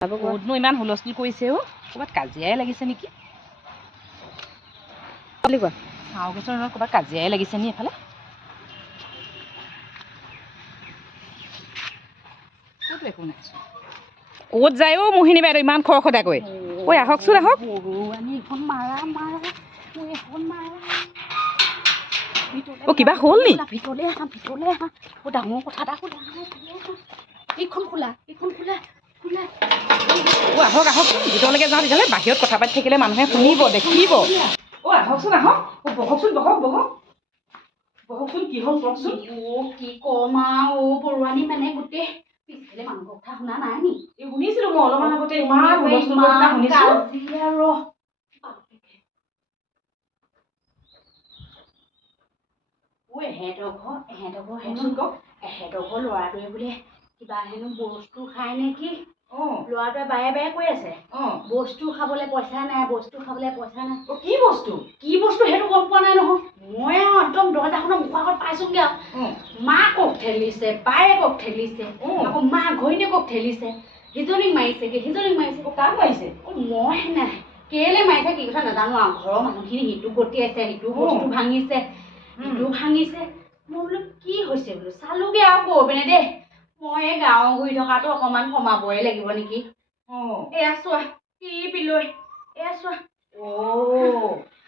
ক'তনো ইমান হুলস্থুল কৰিছে অ' ক'ৰবাত কাজিয়াই লাগিছে নেকি বুলি কোৱা চাওঁ গেছৰ ক'ৰবাত কাজিয়াই লাগিছে নি এফালে ক'তো একো নাই ক'ত যায় অ' মোহিনী বাইদেউ ইমান খৰখেদাকৈ ঐ আহকচোন আহক অ' কিবা হ'ল নি ভিতৰলৈ আহা ডাঙৰ কথা এটা এইখন খোলা অ' আহক ভিতৰলৈকে যাওঁ তেতিয়াহ'লে বাহিৰত কথা পাতি থাকিলে মানুহে শুনিব দেখিব অ' আহকচোন আহক বহকচোন বহকচোন কি হ'ল কওকচোন কি কম আৰু বৰুৱানী মানে গোটেই পিছফালে মানুহৰ কথা শুনা নাই নি শুনিছিলো মই অলপমান আগতে ইমান হুলস্থুল কৰি শুনিছো এহেঁতৰ ঘৰ ল'ৰাটোৱে বোলে কিবা হেনো বস্তু খাই নেকি ল'ৰাটোৱে বাৰে কৈ আছে বস্তু খাবলৈ পইচা নাই কি বস্তু সেইটো গম পোৱা নাই নহয় মই আৰু একদম দৰ্জাখনৰ মুখৰ আগত পাইছোগে আৰু মাকক ঠেলিছে বায়েকক ঠেলিছে আকৌ মা ঘৈণীয়েকক ঠেলিছে সিজনীক মাৰিছে কাক মাৰিছে মই নাই কেলে মাৰিছে কি কথা নাজানো আৰু ঘৰৰ মানুহখিনি সিটো গতিয়াইছে সিটো বস্তু ভাঙিছে ইটো ভাঙিছে মই বোলো কি হৈছে বোলো চালোগে আৰু গৈ পিনে দেই মই এই গাঁৱৰ ঘূৰি থকাটো অকণমান কমাবই লাগিব নেকি এয়া চোৱা কি পিলৈ এয়া চোৱা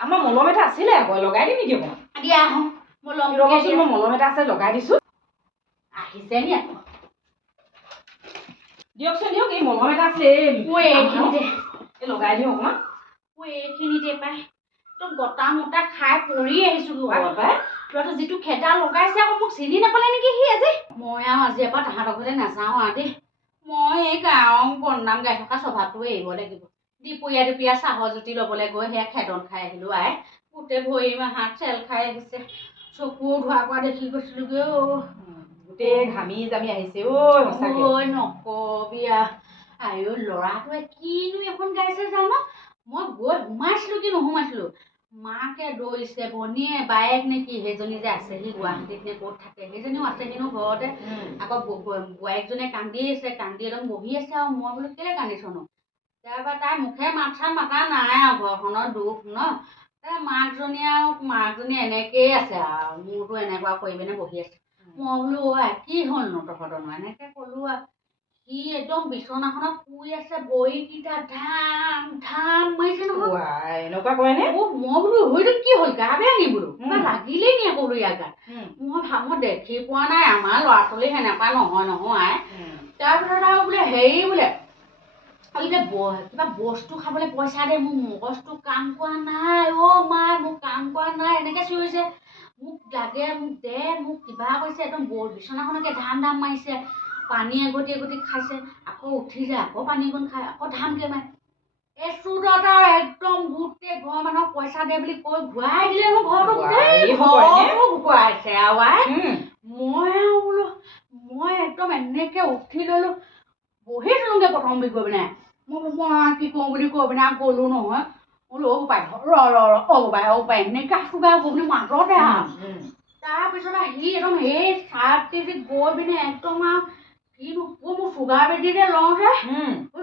আমাৰ মলম এটা আছিলে আকৌ লগাই দিম নেকি অকণমান দিয়া আহোঁ মই মলম এটা আছে লগাই দিছো আহিছে নি আকৌ দিয়কচোন দিয়ক এই মলম এটা আছে এইখিনিতে লগাই দিওঁ অকণমান এইখিনিতে পাই একদম গটা মোটা খাই পৰি আহিছো ল'ৰাটো যিটো খেদা লগাইছে আকৌ মোক চিনি নাপালে নেকি সি আজি মই আৰু আজিৰ পৰা তাহাঁতৰ ঘৰতে নাযাওঁ আৰু দেই মই এই গাঁৱৰ বদনাম গাই থকা স্বভাৱটো এৰিব লাগিব দুপৰীয়া চাহৰ জুতি ল'বলৈ গৈ সেয়া খেদন খাই আহিলো আই গোটেই ভৰি হাত চেল খাই আহিছে চকুও ধোৱা কৰা দেখি গৈছিলোগে গোটেই ঘামি জামি আহিছে নকবি আইও ল'ৰাটোৱে কিনো এখন গাইছে জানো মই গৈ সোমাইছিলো কি নোসোমাইছিলো মাকে দৌৰিছে ভনীয়ে বায়েক নেকি সেইজনী যে আছে সি গুৱাহাটীত নে ক'ত থাকে সেইজনীও আছে কিন্তু ঘৰতে আকৌ বোৱাৰীকজনীয়ে কান্দি একদম বহি আছে আৰু মই বোলো কেলে কান্দিছনো তাৰপৰা তাই মুখে মাত চাত মাতা নাই আৰু ঘৰখনৰ দুখ ন মাকজনী এনেকেই আছে আৰু মোৰতো এনেকুৱা কৰি পিনে বহি আছে মই বোলো কি হ'লনো তহঁতৰনো এনেকে ক'লো আৰু সি একদম বিচনাখনত শুই আছে ভৰিকেইটা ধাম মাৰিছে নহয় এনেকুৱা কৰে নে মই বোলো হয়তো কি হ'ল গা বেয়া নি বোলো লাগিলেই নি আকৌ ইয়াৰ গাত মই দেখি পোৱা নাই আমাৰ ল'ৰা ছোৱালী সেনেকুৱা নহয় তাৰপিছত আৰু বোলে হেৰি বোলে কিবা বস্তু খাবলৈ পইচা দে মোৰ মগজটো কাম কৰা নাই মোক কাম কৰা নাই এনেকে চিঞৰিছে মোক লাগে মোক দে মোক কিবা কৈছে একদম বিচনাখনকে ধাম মাৰিছে পানী এগতি খাইছে আকৌ উঠি যায় আকৌ পানী অকণ খায় আকৌ ধামকে মাৰে চুদত আৰু একদম গোটেই ঘৰৰ মানুহক পইচা দে বুলি কৈ ঘূৰাই দিলে মোৰ ঘৰটো ঘূৰাইছে মই আৰু বোলো মই একদম এনেকে উঠি ললো বহিছিলোগে প্ৰথম গৈ পিনে মই কি কৰো বুলি কৈ পিনে গলো নহয় বোলো পাই এনেকে আছো গৈ পিনে মাজতে তাৰপিছত সি একদম সেই চাৰ্ট গৈ পিনে একদম আৰু মোৰ চুগাৰ বেজীতে লওঁ যে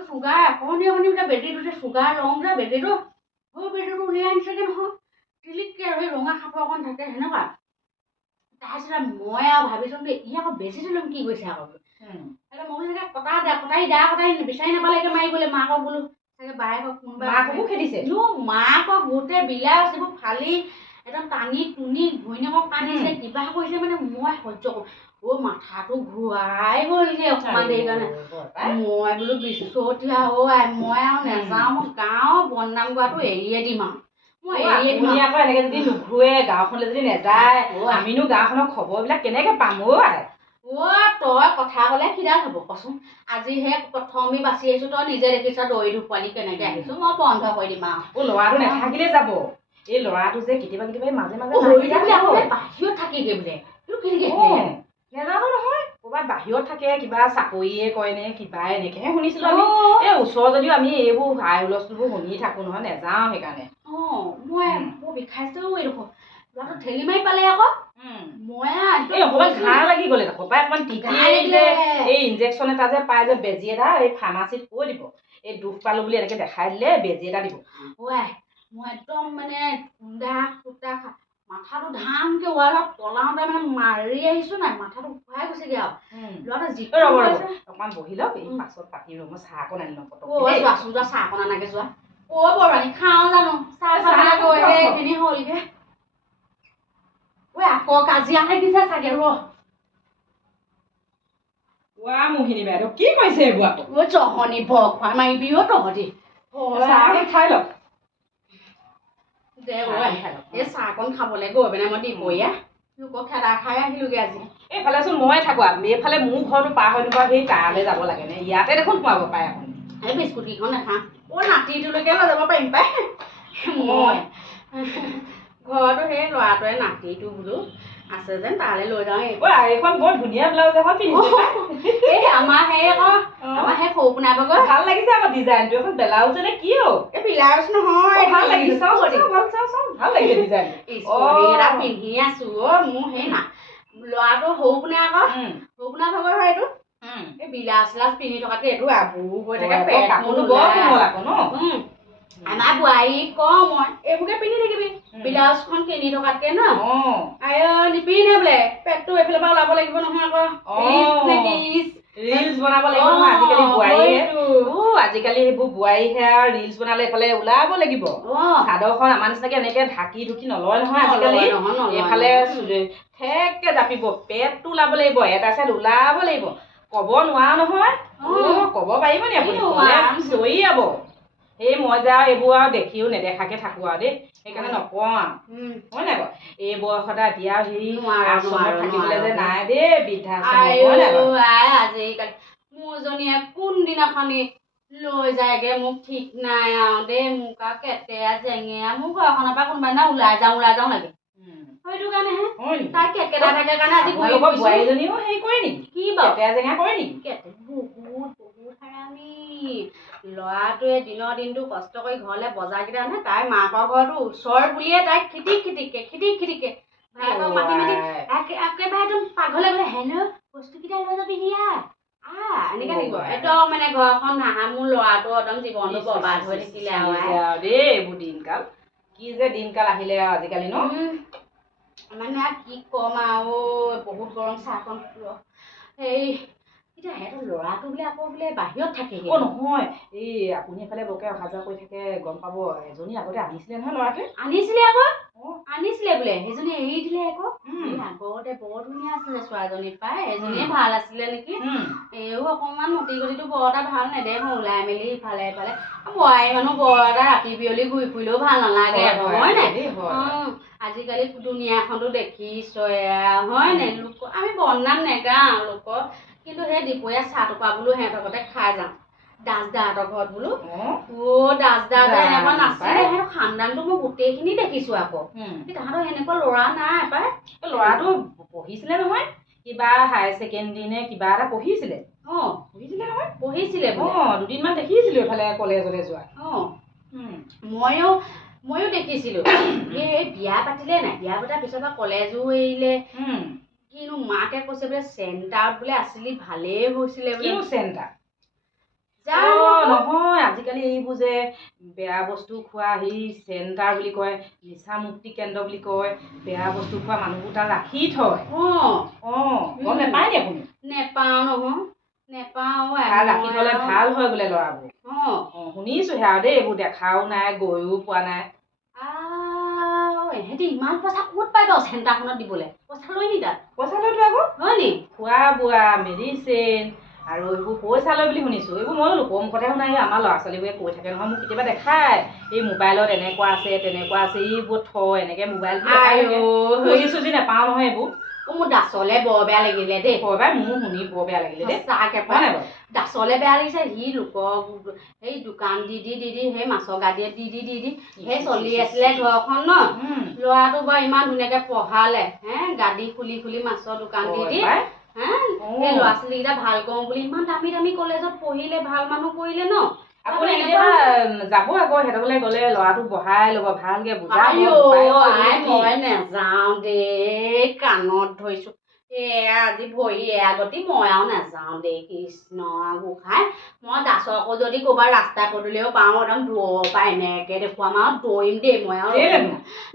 চুগাৰ এখনি বেজীটো চুগাৰ লওঁ যে বেজীটো উলিয়াই আনিছেগে নহয় তিলিককে আৰু সেই ৰঙা কাপোৰ অকণ থাকে সেনেকুৱা তাৰপিছত মই আৰু ভাবিছো ই আকৌ বেজীটো ল'ম কি কৰিছে আকৌ মই কটাই বিচাৰি নাপালেগে মাৰিবলৈ মাকক বোলো চাগে বায়েকক কোনোবা খেদিছে মাকক গোটেই বিলাই আছে ফালি একদম টানি টুনি ঘৈণীয়েকক টানিছে কিবা কৰিছে মানে মই সহ্য কৰো মাথাটো ঘূৰাই গ'লগে অকণমান দেৰি কাৰণে মই বোলো বিচতিয়া মই আৰু নেযাওঁ মই গাঁৱৰ বদনাম গোৱাটো এৰিয়ে দিম আৰু আকৌ এনেকে যদি নুঘূৰে গাঁওখনলৈ যদি নেযায় আমিনো গাঁওখনৰ খবৰবিলাক কেনেকে পাম তই কথা ক'লে কিডাল হ'ব কচোন আজিহে প্ৰথমে বাচি আহিছো তই নিজে দেখিছ দৈ পোৱালি কেনেকে আহিছো মই বন্ধ কৰি দিম আৰু ল'ৰাটো নাথাকিলে যাব এই ল'ৰাটো যে কেতিয়াবা মাজে বাহিৰত থাকেগে বোলে নেজানো নহয় ক'ৰবাত বাহিৰত থাকে কিবা চাকৰিয়ে কৰে নে কিবা এনেকেহে শুনিছিলো আমি এই ওচৰ যদিও আমি এইবোৰ হাই হুলস্থুলবোৰ শুনি থাকো নহয় নেযাওঁ সেইকাৰণে মই বৰ বিষাইছেও এইডোখৰ ল'ৰাটো ঠেলি মাৰি পালে আকৌ মই এই অকণমান ঘাঁহ লাগি গ'লে দেখোন পাই অকণমান টিকি যে এই ইনজেকশ্যন এটা যে পাই যে বেজী এটা এই ফাৰ্মাচীত কৈ দিব এই দুখ পালোঁ বুলি এনেকৈ দেখাই দিলে বেজী এটা দিব ঐ মই একদম মানে কুন্দা কুটা মাথাটো ধামকৈ ৱালত পলাওঁতে মানে মাৰি আহিছোঁ নাই মাথাটো ঘূৰাই গৈছেগৈ আৰু ল'ৰাটো যিটো ৰ'ব অকণমান বহি লওক এই পাছত পাতি ৰ'ব মই চাহ অকণ আনি লওঁ যোৱাচোন যোৱা চাহ অকণ আনাকৈ যোৱা বৰাণী খাওঁ জানো চাহ খাবলৈ গৈ সেইখিনি হ'লগৈ ঐ আকৌ কাজিয়া লাগিছে চাগে ৰ মোহিনী বাইদেউ কি কৈছে এইবোৰ আকৌ ঐ জহনি বৰ খুৱাই মাৰিবি অ' তহঁতি চাহ খাই লওক দে এই চাহকণ খাবলৈ গৈ পিনে মই দিবয়া লোকক খেদা খাই আহিলোগৈ আজি এইফালেচোন মই থাকোঁ এইফালে মোৰ ঘৰটো পাৰ হৈ নোপোৱা সেই তালৈ যাব লাগে নে ইয়াতে দেখোন সোমাব পাৰে আপুনি এই বিস্কুটকেইখন নাখাওঁ নাতিটোলৈকে লৈ যাব পাৰিম পাই মই ঘৰতো সেই ল'ৰাটোৱে নাতিটো বোলো আছে যেন তালৈ লৈ যাওঁ এইখন বৰ ধুনীয়া ব্লাউজ এখন পিন্ধিছে এই আমাৰ সেই আকৌ আমাৰ সেই সৰু পোনাবগৈ ভাল লাগিছে আকৌ ডিজাইনটো এখন ব্লাউজ নে কি অ' এই ব্লাউজ নহয় ভাল লাগিছে চাওঁ ভাল লাগিছে ডিজাইন এটা পিন্ধি আছো অ' মোৰ সেই না ল'ৰাটো সৰু পোনা আকৌ সৰু পোনা ভাগৰ হয় এইটো এই ব্লাউজ চ্লাউজ পিন্ধি থকাতকে এইটো আবু হৈ থাকে কাপোৰটো বৰ কোমল আকৌ ন আমাৰ বোৱাৰীক কওঁ মই এইবোৰকে পিন্ধি থাকিবি ব্লাউজখন কিনি থকাতকে ন নিপিন্ধে বোলে পেটটো এইফালৰ পৰা ওলাব লাগিব নহয় আকৌ ৰিলচ বনাব লাগিব নহয় আজিকালি বোৱাৰীহে আজিকালি সেইবোৰ বোৱাৰীহে আৰু ৰিলচ বনালে এইফালে ওলাব লাগিব চাদৰখন আমাৰ নিচিনাকে এনেকে ঢাকি ঢুকি নলয় নহয় আজিকালি এইফালে ঠেককে জাপিব পেটটো ওলাব লাগিব এটা চাইড ওলাব লাগিব ক'ব নোৱাৰা নহয় ক'ব পাৰিব নি আপুনি চিঞৰি যাব এই মই যে আৰু এইবোৰ আৰু দেখিও নেদেখাকে থাকোঁ আৰু দেই সেইকাৰণে নকওঁ আৰু হয় নাই বাৰু এই বয়সত এতিয়া হেৰি আশ্ৰমত থাকিবলৈ যে নাই দেই বৃদ্ধাশ্ৰমত আজিকালি মোৰজনীয়ে কোনদিনাখনি লৈ যায়গে মোক ঠিক নাই আৰু দেই মোক আৰু কেটেৰা জেঙেৰা মোৰ ঘৰখনৰ পৰা কোনোবা দিনা ওলাই যাওঁ লাগে সেইটো কাৰণেহে তাই কেটেৰা থাকে কাৰণে আজি বোৱাৰীজনীও হেৰি কৰে নেকি কি বাৰু কেটেৰা জেঙা কৰে নেকি বহুত হাৰামি ল'ৰাটোৱে দিনৰ দিনটো কষ্ট কৰি ঘৰলৈ বজাৰকেইটা আনে তাই মাকৰ ঘৰটো ওচৰ বুলিয়ে তাইক খিটিকে ভায়েকক মাতি একেবাৰে একদম পাঘলে গ'লে হেল্ল' বস্তুকেইটা লৈ যাবি হিয়া এনেকে থাকিব একদম মানে ঘৰখন নাহা মোৰ ল'ৰাটো একদম জীৱনটো বৰবাদ হৈ থাকিলে আৰু দেই এইবোৰ দিনকাল কি যে দিনকাল আহিলে আৰু আজিকালি ন মানে কি ক'ম আৰু বহুত গৰম চাহকণ সেই এতিয়া সিহঁতৰ ল'ৰাটো বোলে আকৌ বোলে বাহিৰত থাকে নহয় এই আপুনি এফালে বৰকে অহা যোৱা কৰি থাকে গম পাব এজনী আগতে আনিছিলে নহয় ল'ৰাটোৱে আনিছিলে বোলে সেইজনী এৰি দিলে আকৌ আগতে বৰ ধুনীয়া আছিলে ছোৱালীজনী পাই এজনীয়ে ভাল আছিলে নেকি এইও অকণমান মতি গতিটো বৰ এটা ভাল নেদেখো ওলাই মেলি ইফালে ইফালে বোৱাৰী মানুহ বৰ এটা ৰাতি বিয়লি ঘূৰি ফুৰিলেও ভাল নালাগে হয় নাই আজিকালি দুনিয়াখনতো দেখিছই হয় নাই লোক আমি বদনাম নেগাওঁ লোকৰ কিন্তু সেই দুপৰীয়া চাহ টোপা বোলো সিহঁতৰ ঘৰতে খাই যাওঁ দাসদাহঁতৰ ঘৰত বোলো দাসদা যে এনেকুৱা নাছিলে সিহঁতৰ খানদানটো মই গোটেইখিনি দেখিছো আকৌ তাহাঁতৰ সেনেকুৱা ল'ৰা নাই পাই ল'ৰাটো পঢ়িছিলে নহয় কিবা হায়াৰ ছেকেণ্ডেৰী নে কিবা এটা পঢ়িছিলে পঢ়িছিলে দুদিনমান দেখিছিলো এইফালে কলেজলৈ যোৱা ময়ো দেখিছিলো এই বিয়া পাতিলে নাই বিয়া পতাৰ পিছৰ পৰা কলেজো এৰিলে কিনো মাকে কৈছে বোলে চেণ্টাৰত বোলে আছিলি ভালেই হৈছিলে বোলে চেণ্টাৰ নহয় আজিকালি এইবোৰ যে বেয়া বস্তু খোৱা হেৰি চেণ্টাৰ বুলি কয় নিচা মুক্তি কেন্দ্ৰ বুলি কয় বেয়া বস্তু খোৱা মানুহবোৰ তাত ৰাখি থয় গম নেপায় নি আপুনি নেপাওঁ নহয় ৰাখি থলে ভাল হয় বোলে ল'ৰাবোৰ শুনিছোহে আৰু দেই এইবোৰ দেখাও নাই গৈও পোৱা নাই এহেঁতি ইমান পইচা ক'ত পাই বাৰু চেণ্টাৰখনত দিবলৈ পইচা লয় নি তাত পইচা লয়তো আকৌ হয় নি খোৱা বোৱা মেডিচিন আৰু এইবোৰ পইচা লয় বুলি শুনিছোঁ এইবোৰ মই লোকৰ মুখতে শুনা আমাৰ ল'ৰা ছোৱালীবোৰে কৈ থাকে নহয় মোক কেতিয়াবা দেখায় এই মোবাইলত এনেকুৱা আছে এইবোৰ থয় এনেকৈ মোবাইল চুজি নাপাওঁ নহয় এইবোৰ মোৰ দাচলে বৰ বেয়া লাগিলে দেই মোৰ শুনি বৰ বেয়া লাগিলে দেই চাহকে পাই দাচলে বেয়া লাগিছে সি লোকক সেই দোকান দি সেই মাছৰ গাড়ীয়ে দি সেই চলি আছিলে ঘৰখন ন ল'ৰাটো বাৰু ইমান ধুনীয়াকে পঢ়ালে গাড়ী খুলি মাছৰ দোকান দি সেই ল'ৰা ছোৱালীকেইটা ভাল কৰোঁ বুলি ইমান দামী কলেজত পঢ়িলে ভাল মানুহ কৰিলে ন আপুনি কেতিয়াবা যাব আকৌ সিহঁতলৈ গ'লে ল'ৰাটোক বহাই ল'ব ভালকে বুজাব মই নেযাওঁ দেই কাণত ধৰিছো আজি ভৰি আগতি মই আৰু নাযাওঁ দেই কৃষ্ণ গোসাঁই মই দাসকো যদি ক'ৰবাত ৰাস্তা পদূলিও পাওঁ একদম দূৰৰ পৰা এনেকে দেখুৱাম আৰু দৌৰিম দেই মই আৰু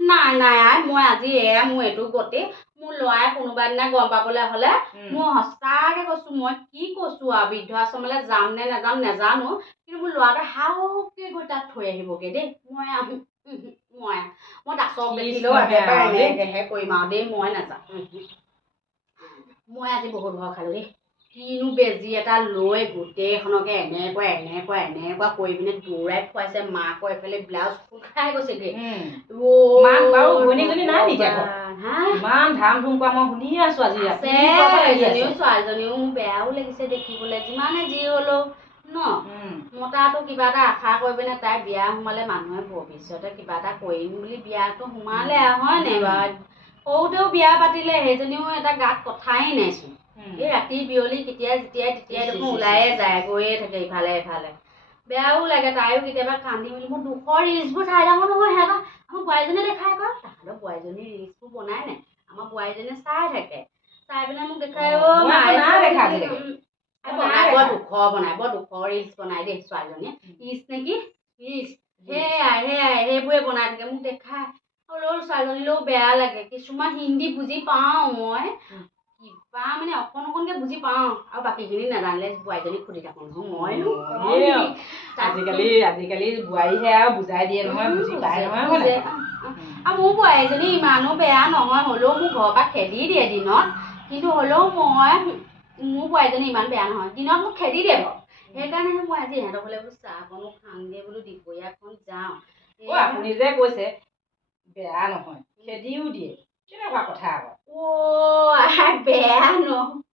নাই মই আজি মোৰ এইটো গতি মোৰ ল'ৰাই কোনোবা দিনা গম পাবলৈ হ'লে মই সঁচাকে কৈছো মই কি কৈছো আৰু বৃদ্ধাশ্ৰমলৈ যাম নে নাযাম নেজানো কিন্তু মোৰ ল'ৰাটোৱে হাওকে গৈ তাত থৈ আহিবগে দেই মই দাসক দেখিলেও একেবাৰে এনেকেহে কৰিম আৰু দেই মই নাযাওঁ মই আজি বহুত ভয় খালো দেই কিনো বেজি এটা লৈ গোটেইখনকে এনেকুৱা কৰি পিনে দৌৰাই খুৱাইছে মাকৰ এফালে ব্লাউজ ফুল খাই গৈছেগে মাক বাৰু ঘৈণীজনী নাই নেকি আকৌ ইমান ধাম ধুম কৰা মই শুনি আছো আজি ছোৱালীজনীও মোৰ বেয়াও লাগিছে দেখিবলৈ যিমানে যি হলেও ন মতাটো কিবা এটা আশা কৰি পিনে তাই বিয়া সোমালে মানুহে ভৱিষ্যতে কিবা এটা কৰিম বুলি বিয়াটো সোমালে হয় নাই বাৰু সৰুতেও বিয়া পাতিলে সেইজনীও এটা গাত কথাই নাইচোন এই ৰাতি বিয়লি তেতিয়াই দেখোন ওলায়ে যায় গৈয়ে থাকে ইফালে ইফালে বেয়াও লাগে তাইও কেতিয়াবা কান্দি মেলি মোৰ দুখৰ ৰিলচবোৰ চাই থাকো নহয় সিহঁতৰ আমাৰ বোৱাৰীজনীয়ে দেখাই কয় তাহাঁতৰ বোৱাৰীজনী ৰিলচবোৰ বনাই নাই আমাৰ বোৱাৰীজনীয়ে চাই থাকে চাই পিনে মোক দেখাই বৰ দুখৰ ৰিলচ বনাই দেই ছোৱালীজনীয়ে ৰিলচ নেকি ৰিলচ সেয়াই সেইবোৰে বনাই থাকে মোক দেখাই হ'লেও ছোৱালীজনীলেও বেয়া লাগে কিছুমান হিন্দী বুজি পাওঁ মই কিবা মানে অকণকে বুজি পাওঁ আৰু বাকীখিনি নাজানিলে বোৱাৰীজনীক সুধি থাকো নহয় আজিকালি বোৱাৰীহে আৰু বুজাই দিয়ে নহয় বুজি পায় নহয় আৰু মোৰ বোৱাৰীজনী ইমানো বেয়া নহয় হ'লেও মোক ঘৰৰ পৰা খেদি দিয়ে দিনত কিন্তু হ'লেও মোৰ বোৱাৰীজনী ইমান বেয়া নহয় দিনত মোক খেদি দিয়ে বাৰু সেইকাৰণেহে মই আজি ইহঁতৰ বোলে বোলো চাহকণো খাওঁগে বোলো দুপৰীয়াখন যাওঁ আপুনি যে কৈছে বেয়া নহয় খেদিও দিয়ে কেনেকুৱা কথা আকৌ বেয়া নহয়